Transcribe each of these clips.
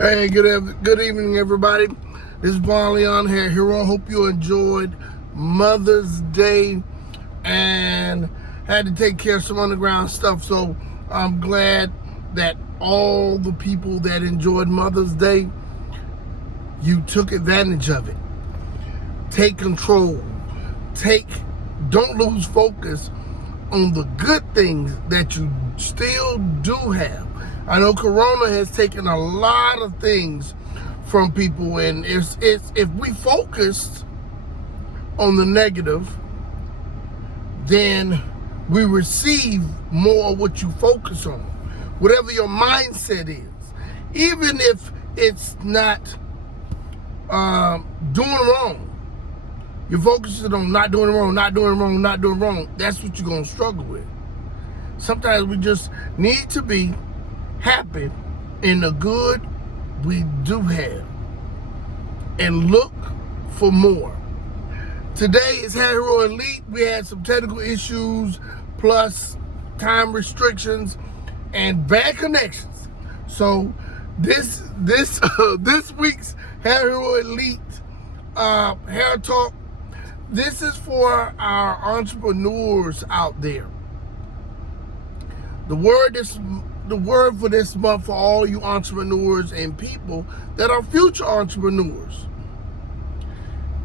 Hey, good evening, everybody. This is Vaughn Leon here. I hope you enjoyed Mother's Day and had to take care of some underground stuff. So I'm glad that all the people that enjoyed Mother's Day, you took advantage of it. Take control. Don't lose focus on the good things that you still do have. I know Corona has taken a lot of things from people, and if we focused on the negative, then we receive more of what you focus on. Whatever your mindset is, even if it's not doing wrong, you're focusing on not doing wrong, that's what you're going to struggle with. Sometimes we just need to be happy in the good we do have and look for more. Today is Hair Hero Elite. We had some technical issues plus time restrictions and bad connections. So this week's Hair Hero Elite Hair Talk, this is for our entrepreneurs out there. The word for this month for all you entrepreneurs and people that are future entrepreneurs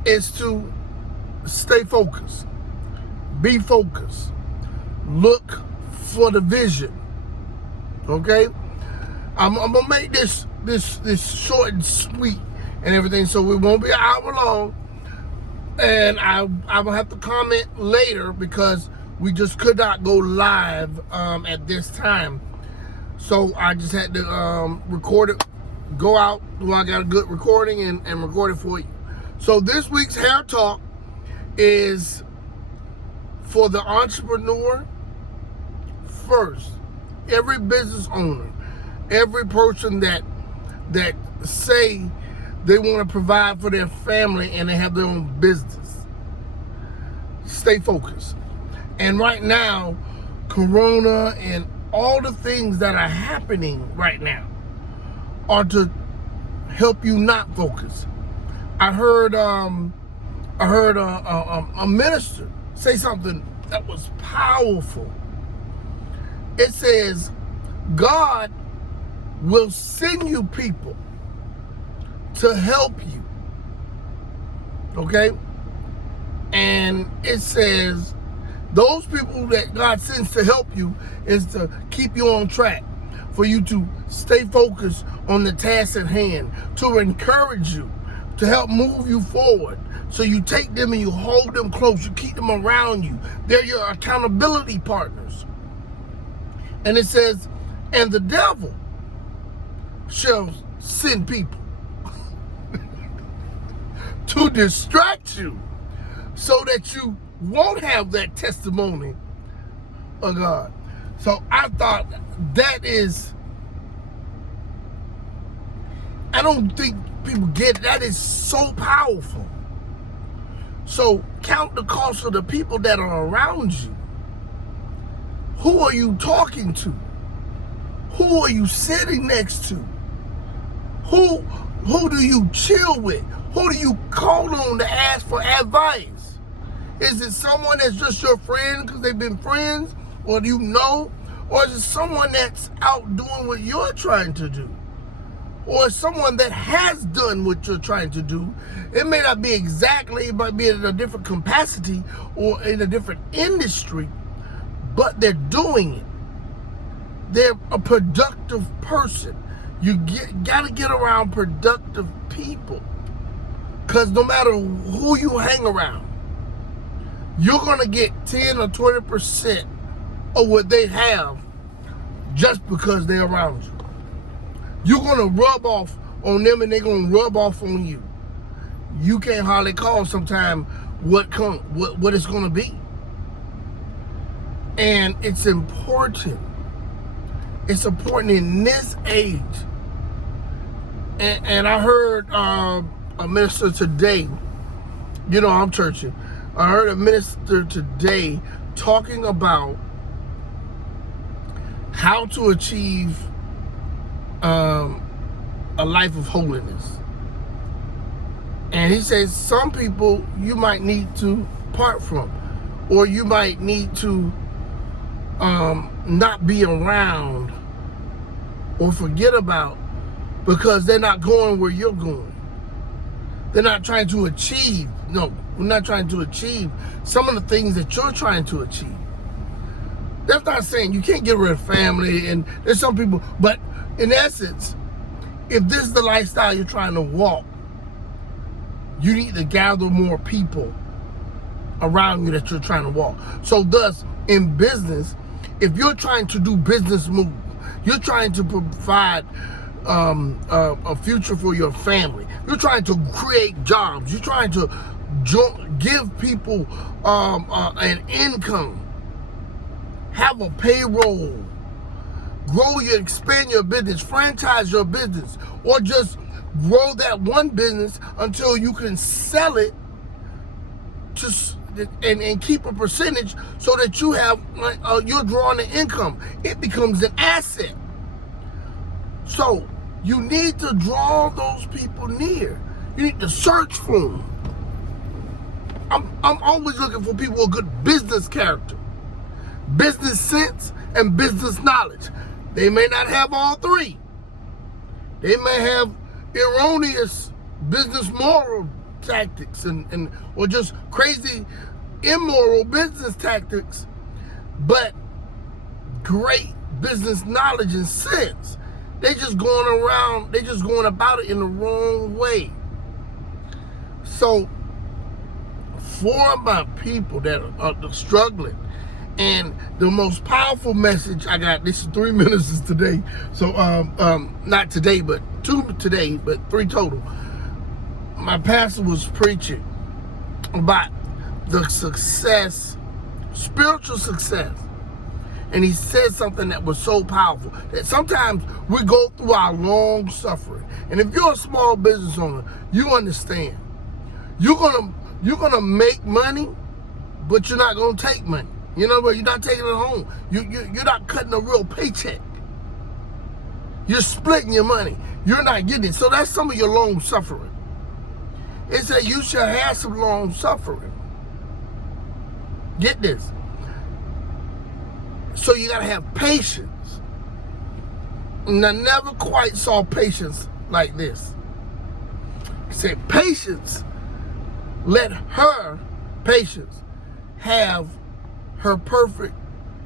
is to stay focused, be focused, look for the vision. Okay, I'm gonna make this short and sweet and everything, so it won't be an hour long. And I will have to comment later because we just could not go live at this time. So I just had to record it, go out when I got a good recording and record it for you. So this week's Hair Talk is for the entrepreneur first. Every business owner, every person that say they want to provide for their family and they have their own business. Stay focused. And right now, Corona and all the things that are happening right now are to help you not focus. I heard a minister say something that was powerful. It says, God will send you people to help you. Okay? And it says those people that God sends to help you is to keep you on track, for you to stay focused on the task at hand, to encourage you, to help move you forward. So you take them and you hold them close, you keep them around you. They're your accountability partners. And it says, and the devil shall send people to distract you so that you won't have that testimony of God. So I thought that is, I don't think people get it. That is so powerful. So count the cost of the people that are around you. Who are you talking to? Who are you sitting next to? Who do you chill with? Who do you call on to ask for advice? Is it someone that's just your friend because they've been friends, or do you know? Or is it someone that's out doing what you're trying to do? Or someone that has done what you're trying to do? It may not be exactly, it might be in a different capacity or in a different industry, but they're doing it. They're a productive person. You gotta get around productive people. Because no matter who you hang around, you're going to get 10 or 20% of what they have just because they're around you. You're going to rub off on them and they're going to rub off on you. You can't hardly call sometime what it's going to be. And it's important. It's important in this age. And I heard a minister today, you know, I'm churching. I heard a minister today talking about how to achieve a life of holiness. And he says some people you might need to part from, or you might need to not be around or forget about, because they're not going where you're going. They're not trying to achieve. No, we're not trying to achieve some of the things that you're trying to achieve. That's not saying you can't get rid of family, and there's some people, but in essence, if this is the lifestyle you're trying to walk, you need to gather more people around you that you're trying to walk. So thus, in business, if you're trying to do business move, you're trying to provide a future for your family, you're trying to create jobs, you're trying to give people an income, have a payroll, expand your business, franchise your business, or just grow that one business until you can sell it and keep a percentage so that you have you're drawing the income. It becomes an asset. So you need to draw those people near. You need to search for them. I'm always looking for people with good business character, business sense, and business knowledge. They may not have all three. They may have erroneous business moral tactics and or just crazy immoral business tactics, but great business knowledge and sense. They just going about it in the wrong way. So for my people that are struggling, and the most powerful message I got, this is 3 ministers today. So not today, but 2 today, but 3 total. My pastor was preaching about the success, spiritual success. And he said something that was so powerful, that sometimes we go through our long suffering. And if you're a small business owner, you understand. You're gonna make money, but you're not gonna take money. You know, but you're not taking it home. You're not cutting a real paycheck. You're splitting your money. You're not getting it. So that's some of your long suffering. It said you shall have some long suffering. Get this. So you gotta have patience. And I never quite saw patience like this. It said patience. Let her, patience, have her perfect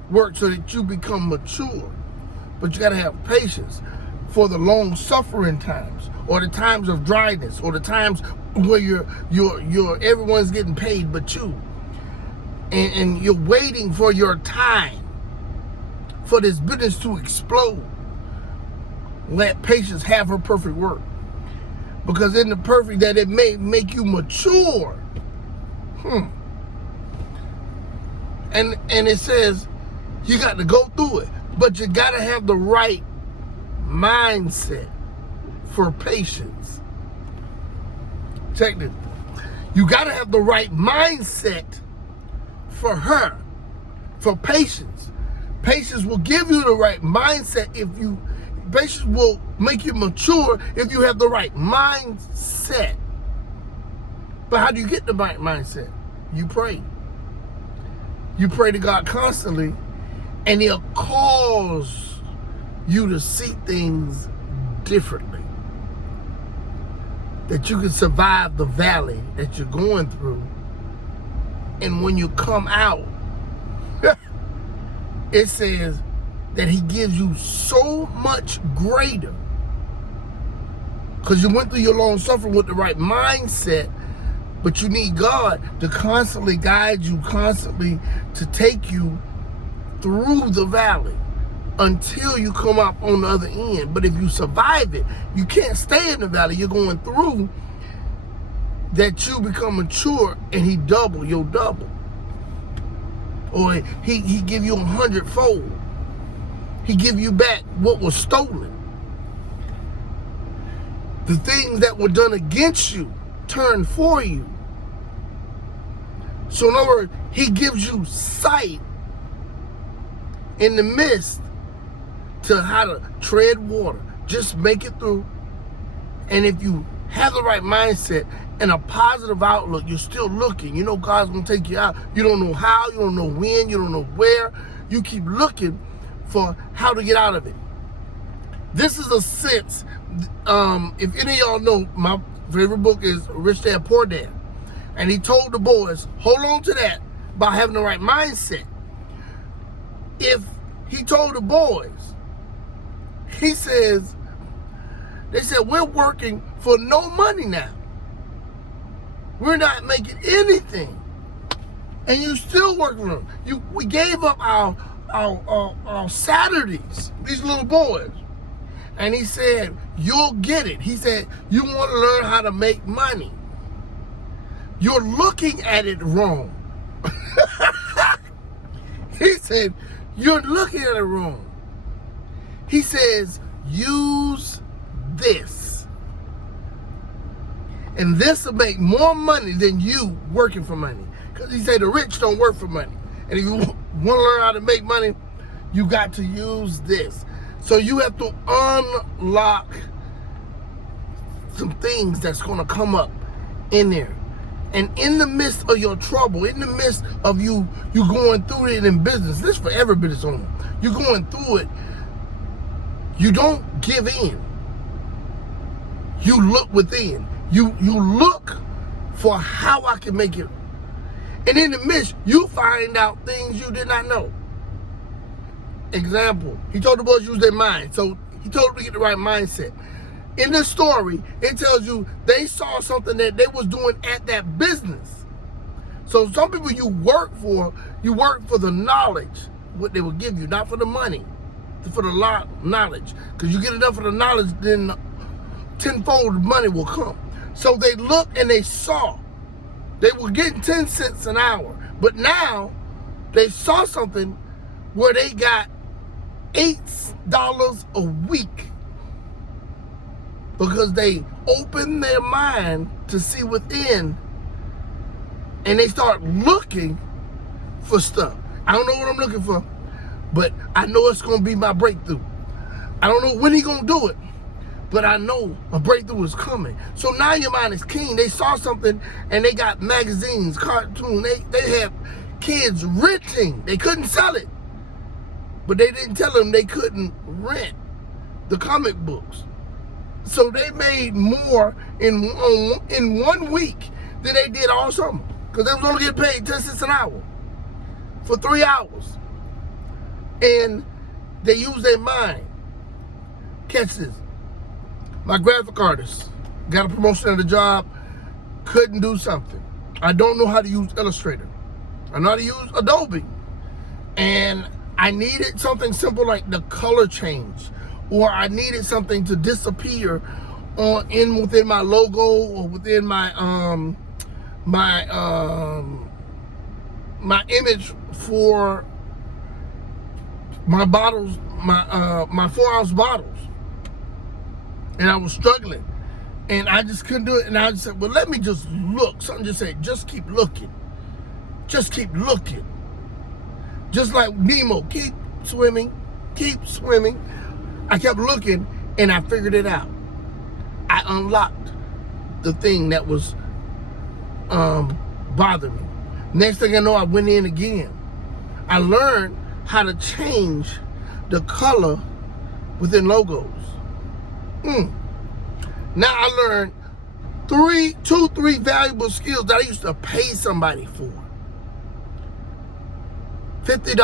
work so that you become mature. But you got to have patience for the long suffering times, or the times of dryness, or the times where you're everyone's getting paid but you, and you're waiting for your time for this business to explode. Let patience have her perfect work, because in the perfect that it may make you mature. And it says you got to go through it, but you got to have the right mindset for patience. Check this. You got to have the right mindset for her, for patience. Patience will give you the right mindset patience will make you mature if you have the right mindset. But how do you get the right mindset? You pray. You pray to God constantly, and He'll cause you to see things differently. That you can survive the valley that you're going through. And when you come out, it says that He gives you so much greater. Because you went through your long suffering with the right mindset. But you need God to constantly guide you, constantly to take you through the valley until you come up on the other end. But if you survive it, you can't stay in the valley. You're going through that, you become mature, and He double your double. Or he give you 100-fold. He give you back what was stolen. The things that were done against you turn for you. So in other words, He gives you sight in the midst to how to tread water. Just make it through. And if you have the right mindset and a positive outlook, you're still looking. You know God's going to take you out. You don't know how, you don't know when, you don't know where. You keep looking for how to get out of it. This is a sense, if any of y'all know, my favorite book is Rich Dad, Poor Dad. And he told the boys, hold on to that by having the right mindset. If he told the boys, he says, they said, we're working for no money now. We're not making anything. And you still working for them. We gave up our Saturdays, these little boys. And he said, you'll get it. He said, you want to learn how to make money. You're looking at it wrong. He said, you're looking at it wrong. He says, use this. And this will make more money than you working for money. Because he said the rich don't work for money. And if you want to learn how to make money, you got to use this. So you have to unlock some things that's going to come up in there. And in the midst of your trouble, in the midst of you going through it in business, this is for every business owner. You're going through it. You don't give in. You look within. You look for how I can make it. And in the midst, you find out things you did not know. Example, he told the boys use their mind. So he told them to get the right mindset. In this story, it tells you they saw something that they was doing at that business. So some people you work for the knowledge, what they will give you, not for the money, for the knowledge. Because you get enough of the knowledge, then tenfold money will come. So they looked and they saw. They were getting 10 cents an hour. But now they saw something where they got $8 a week. Because they opened their mind to see within, and they start looking for stuff. I don't know what I'm looking for, but I know it's going to be my breakthrough. I don't know when he's going to do it, but I know a breakthrough is coming. So now your mind is keen. They saw something, and they got magazines, cartoons. They have kids renting. They couldn't sell it, but they didn't tell them they couldn't rent the comic books. So they made more in 1 week than they did all summer. Because they was only getting paid 10 cents an hour for 3 hours. And they used their mind. Catch this. My graphic artist got a promotion at a job, couldn't do something. I don't know how to use Illustrator. I know how to use Adobe. And I needed something simple like the color change. Or I needed something to disappear within my logo or within my my image for my bottles, my 4-ounce bottles. And I was struggling, and I just couldn't do it. And I just said, well, let me just look. Something just said, just keep looking, just keep looking, just like Nemo, keep swimming, keep swimming. I kept looking, and I figured it out. I unlocked the thing that was bothering me. Next thing I know, I went in again. I learned how to change the color within logos. Now I learned two, three valuable skills that I used to pay somebody for. $50,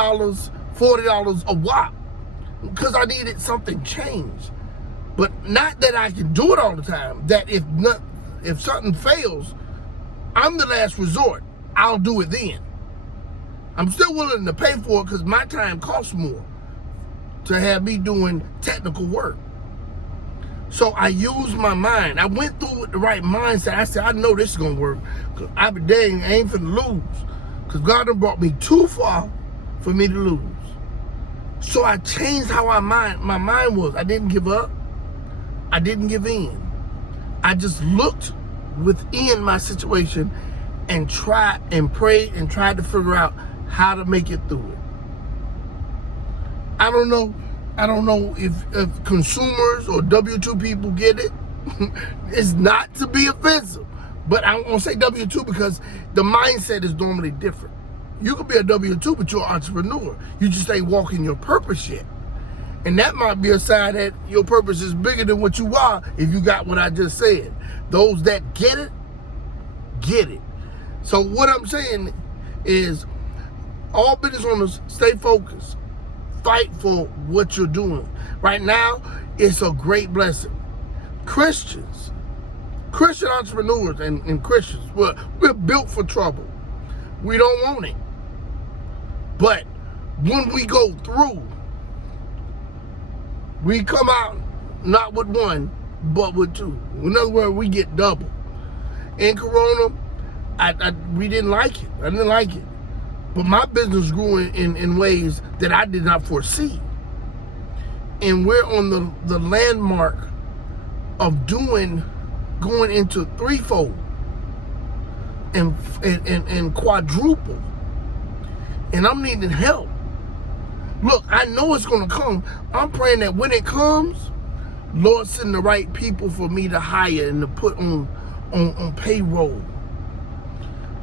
$40 a whop. Because I needed something changed. But not that I can do it all the time. That if something fails, I'm the last resort. I'll do it then. I'm still willing to pay for it because my time costs more to have me doing technical work. So I used my mind. I went through with the right mindset. I said, I know this is going to work. Because I ain't finna lose. Because God done brought me too far for me to lose. So I changed how my mind was. I didn't give up. I didn't give in. I just looked within my situation and tried and prayed and tried to figure out how to make it through it. I don't know if consumers or W2 people get it, It's not to be offensive, but I won't say W-2 because the mindset is normally different. You could be a W-2, but you're an entrepreneur. You just ain't walking your purpose yet. And that might be a sign that your purpose is bigger than what you are if you got what I just said. Those that get it, get it. So what I'm saying is, all business owners, stay focused. Fight for what you're doing. Right now, it's a great blessing. Christian entrepreneurs and Christians, we're built for trouble. We don't want it. But when we go through, we come out not with one, but with two. In other words, we get double. In Corona, we didn't like it. I didn't like it. But my business grew in ways that I did not foresee. And we're on the landmark of going into threefold and quadruple. And I'm needing help. Look, I know it's going to come. I'm praying that when it comes, Lord, send the right people for me to hire and to put on payroll.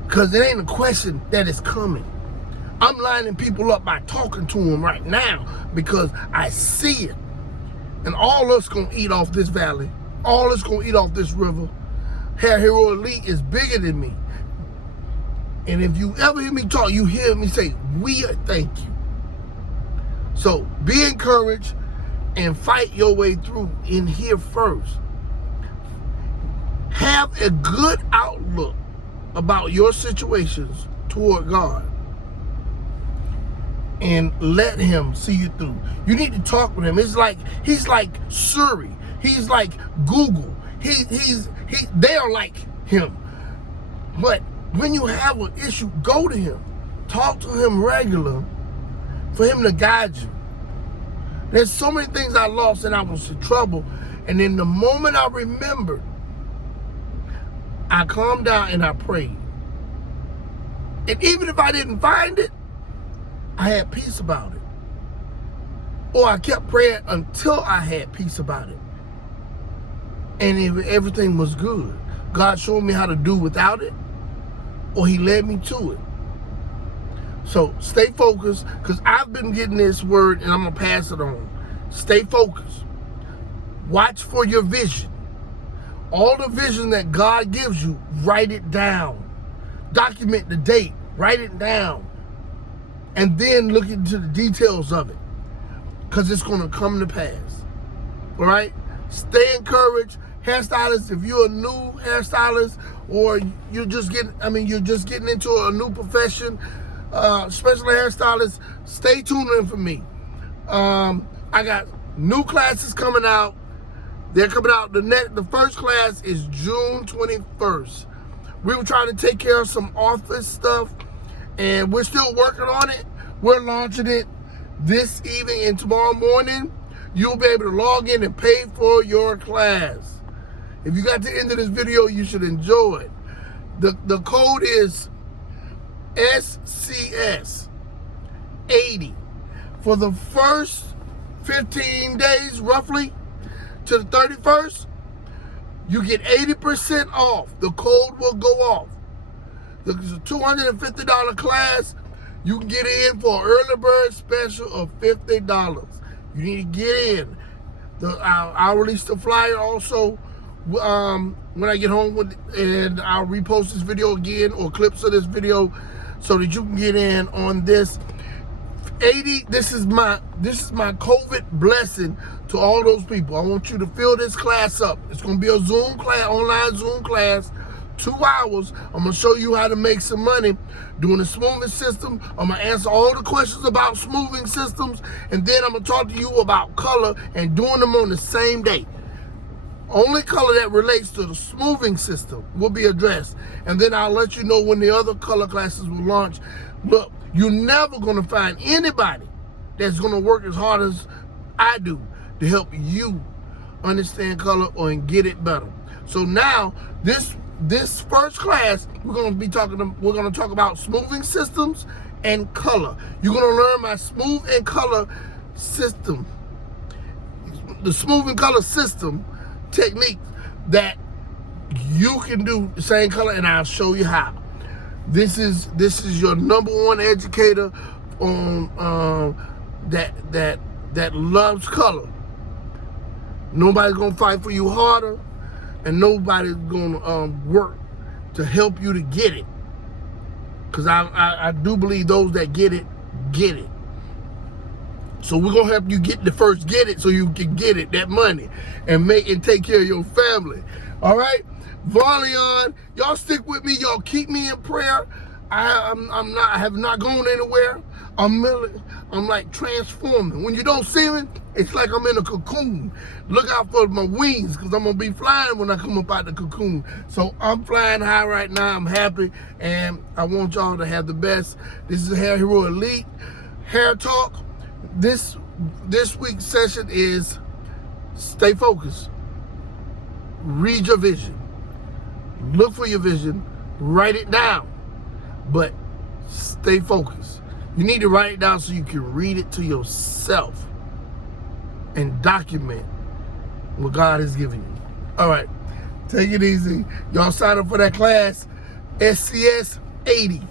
Because it ain't a question that it's coming. I'm lining people up by talking to them right now because I see it. And all us going to eat off this valley. All us going to eat off this river. Hair Hero Elite is bigger than me. And if you ever hear me talk, you hear me say, thank you. So be encouraged and fight your way through in here first. Have a good outlook about your situations toward God. And let him see you through. You need to talk with him. It's like he's like Siri. He's like Google. They are like him. But when you have an issue, go to him. Talk to him regular for him to guide you. There's so many things I lost and I was in trouble. And in the moment I remembered, I calmed down and I prayed. And even if I didn't find it, I had peace about it. Or I kept praying until I had peace about it. And everything was good. God showed me how to do without it, or he led me to it. So stay focused, because I've been getting this word and I'm going to pass it on. Stay focused. Watch for your vision. All the vision that God gives you, write it down. Document the date. Write it down. And then look into the details of it, because it's going to come to pass. All right? Stay encouraged. Hairstylists, if you're a new hairstylist or you're just getting into a new profession, especially hairstylists, stay tuned in for me. I got new classes coming out. They're coming out. The first class is June 21st. We were trying to take care of some office stuff, and we're still working on it. We're launching it this evening, and tomorrow morning, you'll be able to log in and pay for your class. If you got to the end of this video, you should enjoy it. The code is SCS80. For the first 15 days, roughly, to the 31st, you get 80% off. The code will go off. It's a $250 class. You can get in for an early bird special of $50. You need to get in. I'll release the flyer also when I get home and I'll repost this video again, or clips of this video, so that you can get in on this. This is my COVID blessing to all those people. I want you to fill this class up. It's going to be a Zoom class, online Zoom class, 2 hours. I'm going to show you how to make some money doing the smoothing system. I'm going to answer all the questions about smoothing systems, and then I'm going to talk to you about color and doing them on the same day. Only color that relates to the smoothing system will be addressed, and then I'll let you know when the other color classes will launch. Look, you're never going to find anybody that's going to work as hard as I do to help you understand color and get it better. So now, this first class, we're going to talk about smoothing systems and color. You're going to learn my smooth and color system, the smooth and color system technique that you can do the same color, and I'll show you how. This is your #1 educator on that loves color. Nobody's gonna fight for you harder, and nobody's gonna work to help you to get it. Because I do believe those that get it, get it. So we're gonna help you get it so you can get it, that money, and take care of your family. All right? Vaughn, y'all stick with me, y'all keep me in prayer. I have not gone anywhere. I'm like transforming. When you don't see me, it's like I'm in a cocoon. Look out for my wings, because I'm gonna be flying when I come up out the cocoon. So I'm flying high right now. I'm happy, and I want y'all to have the best. This is Hair Hero Elite Hair Talk. This week's session is stay focused. Read your vision. Look for your vision. Write it down. But stay focused. You need to write it down so you can read it to yourself and document what God has given you. All right. Take it easy. Y'all sign up for that class, SCS 80.